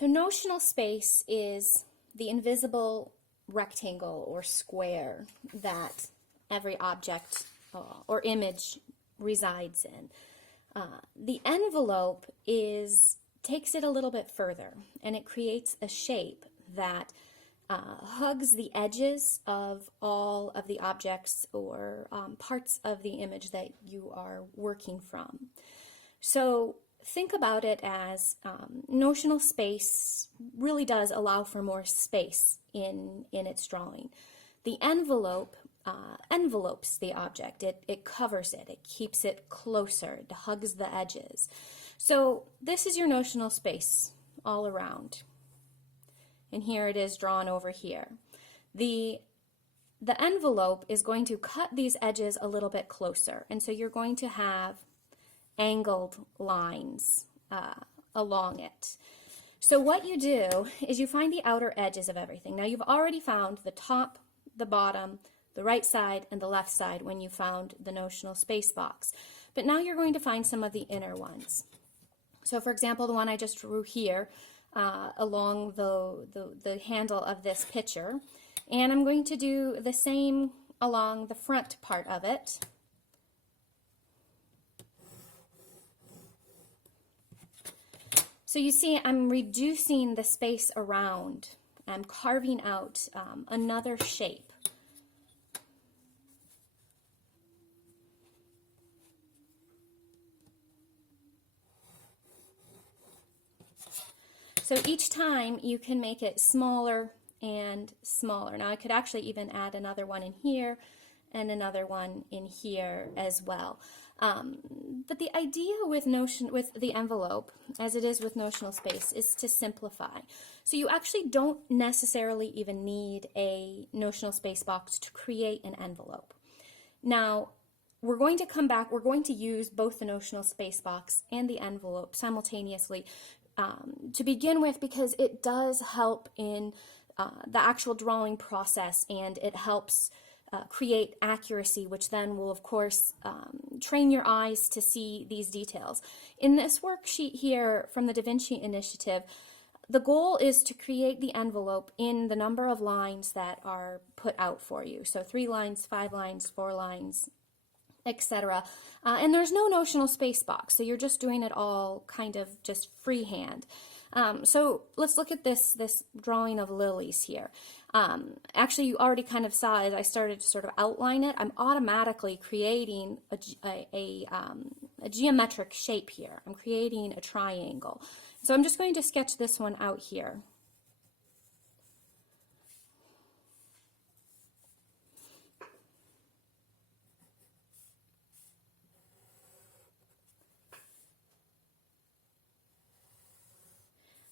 So notional space is the invisible rectangle or square that every object or image resides in. The envelope takes it a little bit further, and it creates a shape that hugs the edges of all of the objects or parts of the image that you are working from. So think about it as notional space really does allow for more space in its drawing. The envelope envelopes the object. It covers it. It keeps it closer. It hugs the edges. So this is your notional space all around. And here it is drawn over here. The envelope is going to cut these edges a little bit closer. And so you're going to have angled lines along it. So what you do is you find the outer edges of everything. Now you've already found the top, the bottom, the right side, and the left side when you found the notional space box. But now you're going to find some of the inner ones. So for example, the one I just drew here along the handle of this picture. And I'm going to do the same along the front part of it. So you see, I'm reducing the space around. I'm carving out another shape. So each time you can make it smaller and smaller. Now I could actually even add another one in here and another one in here as well. But the idea with the envelope, as it is with notional space, is to simplify. So you actually don't necessarily even need a notional space box to create an envelope. Now, we're going to come back, we're going to use both the notional space box and the envelope simultaneously to begin with, because it does help in the actual drawing process, and it helps create accuracy, which then will, of course, train your eyes to see these details. In this worksheet here from the Da Vinci Initiative, the goal is to create the envelope in the number of lines that are put out for you. So 3 lines, 5 lines, 4 lines, etc. And there's no notional space box, so you're just doing it all kind of just freehand. So let's look at this drawing of lilies here. Actually, you already kind of saw as I started to sort of outline it, I'm automatically creating a geometric shape here. I'm creating a triangle. So I'm just going to sketch this one out here.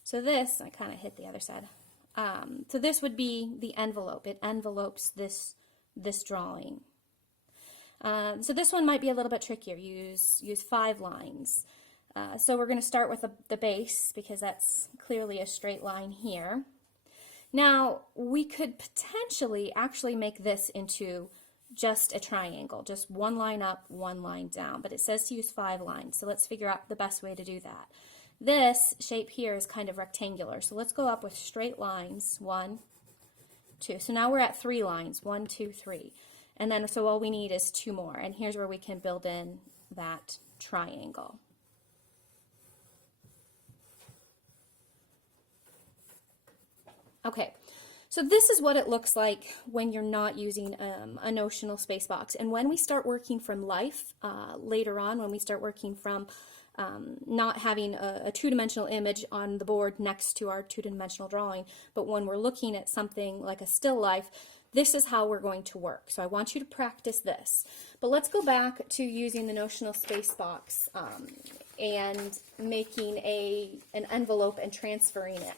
So this, I kind of hit the other side. So this would be the envelope. It envelopes this drawing. So this one might be a little bit trickier. Use 5 lines. So we're going to start with the base, because that's clearly a straight line here. Now, we could potentially actually make this into just a triangle, just 1 line up, 1 line down, but it says to use 5 lines, so let's figure out the best way to do that. This shape here is kind of rectangular, so let's go up with straight lines, 1, 2. So now we're at 3 lines, 1, 2, 3. And then, so all we need is 2 more, and here's where we can build in that triangle. Okay, so this is what it looks like when you're not using a notional space box. And when we start working from life, later on, when we start working from not having a two-dimensional image on the board next to our two-dimensional drawing, but when we're looking at something like a still life, this is how we're going to work. So I want you to practice this. But let's go back to using the notional space box and making an envelope and transferring it,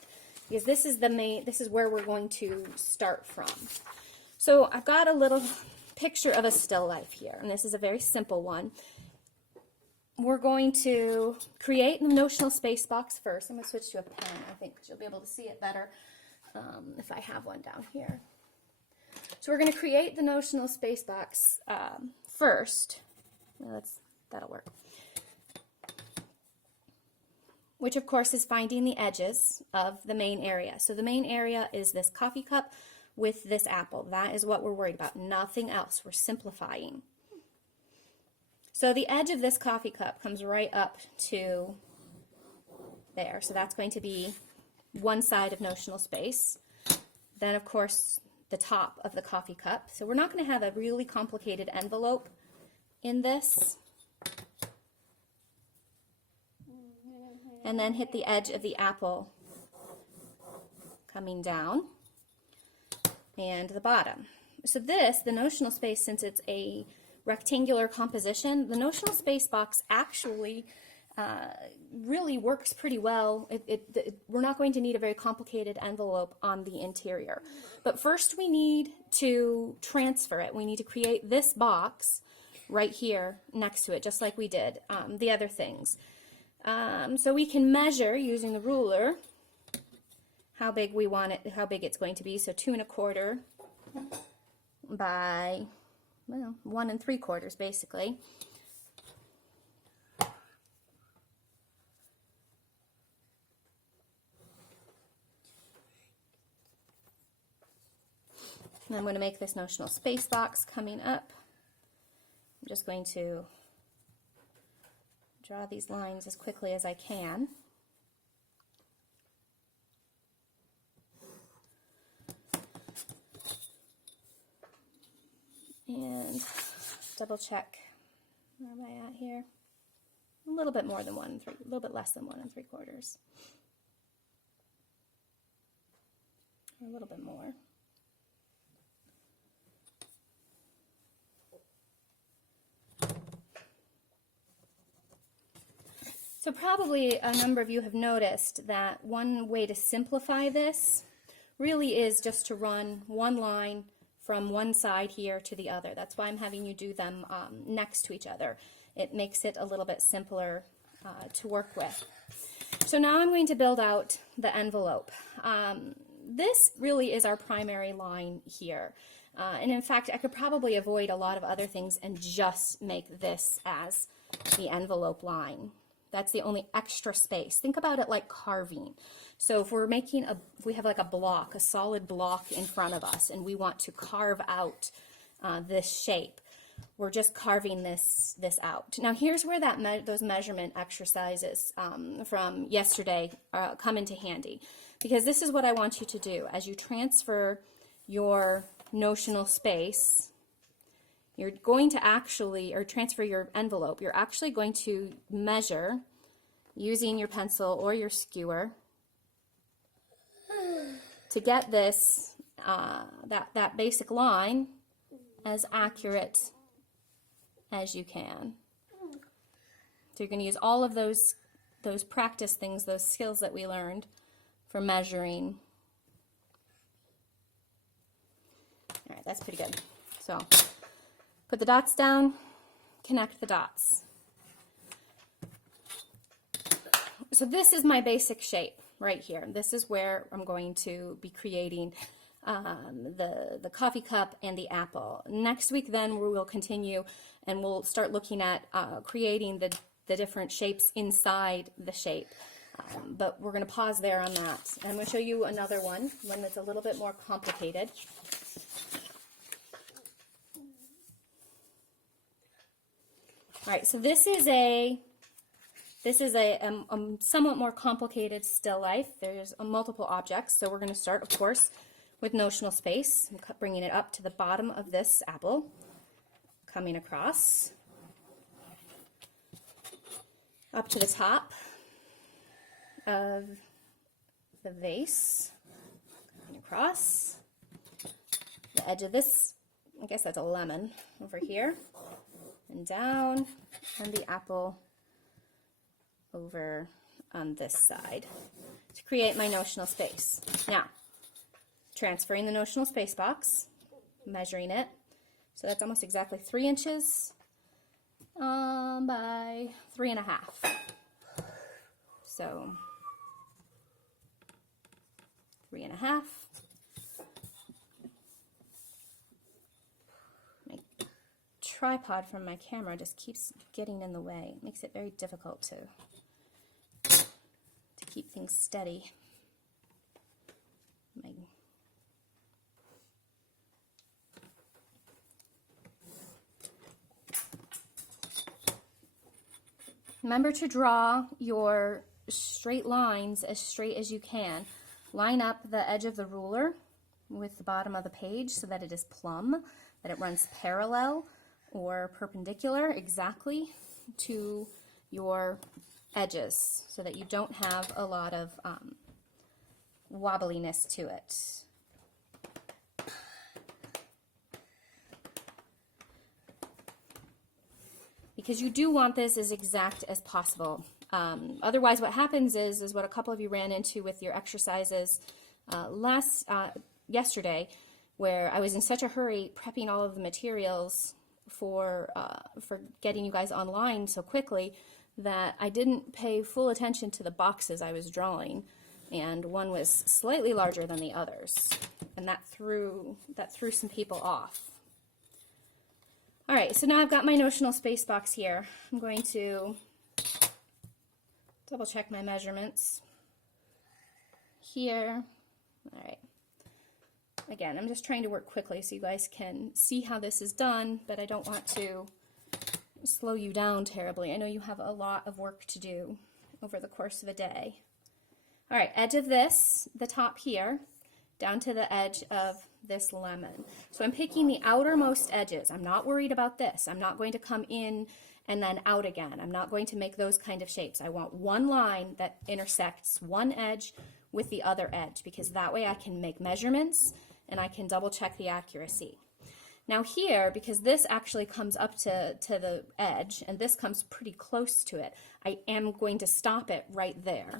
because this is where we're going to start from. So I've got a little picture of a still life here, and this is a very simple one. We're going to create the notional space box first. I'm going to switch to a pen, I think, because you'll be able to see it better if I have one down here. So we're going to create the notional space box first. Well, that'll work. which of course is finding the edges of the main area. So the main area is this coffee cup with this apple. That is what we're worried about, nothing else. We're simplifying. So the edge of this coffee cup comes right up to there. So that's going to be one side of notional space. Then of course the top of the coffee cup. So we're not going to have a really complicated envelope in this. And then hit the edge of the apple coming down and the bottom. So this, the notional space, since it's a rectangular composition, the notional space box actually really works pretty well. We're not going to need a very complicated envelope on the interior. But first we need to transfer it. We need to create this box right here next to it, just like we did the other things. So we can measure using the ruler how big we want it, how big it's going to be. So 2 1/4 by, well, 1 3/4 basically. And I'm going to make this notional space box coming up. I'm just going to draw these lines as quickly as I can. And double check, where am I at here? A little bit more than 1 3, a little bit less than 1 3/4. Or a little bit more. So probably a number of you have noticed that one way to simplify this really is just to run one line from one side here to the other. That's why I'm having you do them next to each other. It makes it a little bit simpler to work with. So now I'm going to build out the envelope. This really is our primary line here. And in fact, I could probably avoid a lot of other things and just make this as the envelope line. That's the only extra space. Think about it like carving. So if we're making if we have like a block, a solid block in front of us, and we want to carve out this shape, we're just carving this out. Now here's where those measurement exercises from yesterday come into handy, because this is what I want you to do. As you transfer your notional space, you're going to actually, or transfer your envelope, you're actually going to measure using your pencil or your skewer to get this, that basic line as accurate as you can. So you're going to use all of those practice things, those skills that we learned for measuring. All right, that's pretty good. So put the dots down, connect the dots. So this is my basic shape right here. This is where I'm going to be creating the coffee cup and the apple. Next week then we will continue and we'll start looking at creating the different shapes inside the shape. But we're going to pause there on that. And I'm going to show you another one that's a little bit more complicated. All right, so this is a somewhat more complicated still life. There's multiple objects, so we're going to start, of course, with notional space. I'm bringing it up to the bottom of this apple, coming across, up to the top of the vase, coming across, the edge of this, I guess that's a lemon, over here, and down, and the apple over on this side to create my notional space. Now, transferring the notional space box, measuring it, so that's almost exactly 3 inches by 3 1/2. So 3 1/2. Tripod from my camera just keeps getting in the way. It makes it very difficult to keep things steady. Remember to draw your straight lines as straight as you can. Line up the edge of the ruler with the bottom of the page so that it is plumb, that it runs parallel or perpendicular exactly to your edges so that you don't have a lot of wobbliness to it. Because you do want this as exact as possible. Otherwise, what happens is what a couple of you ran into with your exercises yesterday, where I was in such a hurry prepping all of the materials for getting you guys online so quickly that I didn't pay full attention to the boxes I was drawing, and one was slightly larger than the others, and that threw some people off. All right, so now I've got my notional space box here. I'm going to double check my measurements here. All right. Again, I'm just trying to work quickly so you guys can see how this is done, but I don't want to slow you down terribly. I know you have a lot of work to do over the course of a day. All right, edge of this, the top here, down to the edge of this lemon. So I'm picking the outermost edges. I'm not worried about this. I'm not going to come in and then out again. I'm not going to make those kind of shapes. I want one line that intersects one edge with the other edge, because that way I can make measurements and I can double check the accuracy. Now here, because this actually comes up to the edge and this comes pretty close to it, I am going to stop it right there.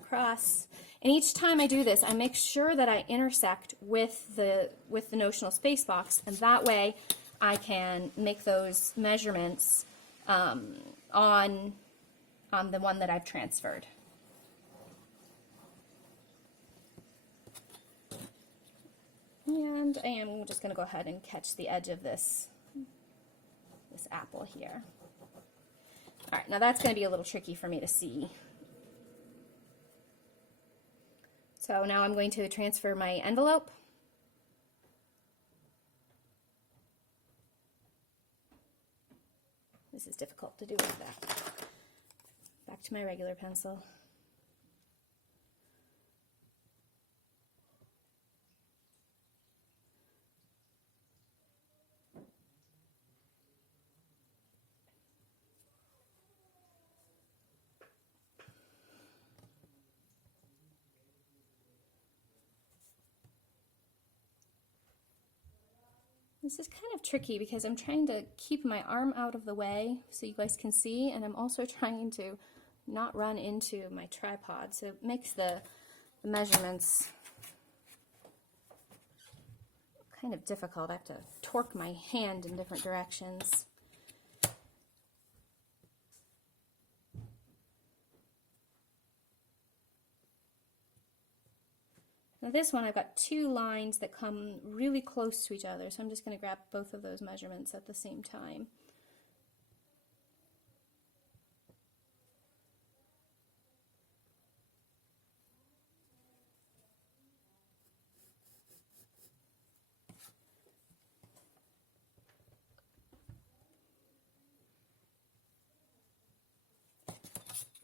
Across. And each time I do this, I make sure that I intersect with the notional space box, and that way I can make those measurements on the one that I've transferred. And I am just going to go ahead and catch the edge of this apple here. All right, now that's going to be a little tricky for me to see. So now I'm going to transfer my envelope. This is difficult to do with that. Back to my regular pencil. This is kind of tricky because I'm trying to keep my arm out of the way so you guys can see, and I'm also trying to not run into my tripod, so it makes the measurements kind of difficult. I have to torque my hand in different directions. Now this one, I've got two lines that come really close to each other, so I'm just going to grab both of those measurements at the same time.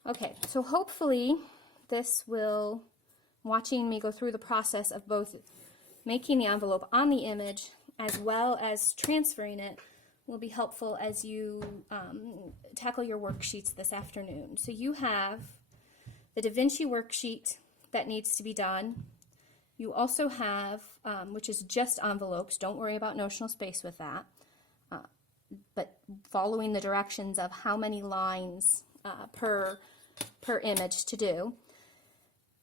Okay, so hopefully this will, watching me go through the process of both making the envelope on the image as well as transferring it, will be helpful as you tackle your worksheets this afternoon. So you have the Da Vinci worksheet that needs to be done. You also have, which is just envelopes, don't worry about notional space with that, but following the directions of how many lines per image to do.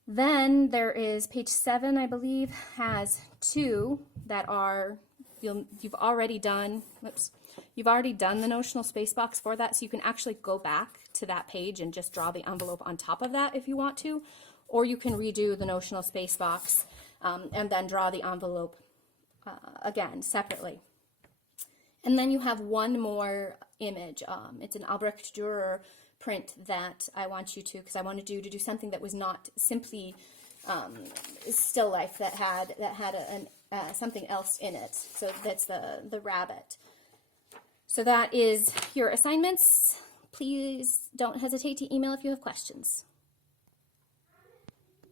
Then there is page 7, I believe, has 2 that are, you've already done the notional space box for that, so you can actually go back to that page and just draw the envelope on top of that if you want to, or you can redo the notional space box and then draw the envelope again separately. And then you have one more image. It's an Albrecht Dürer print that I want you to, because I wanted you to do something that was not simply still life, that had something else in it. So that's the rabbit. So that is your assignments. Please don't hesitate to email if you have questions.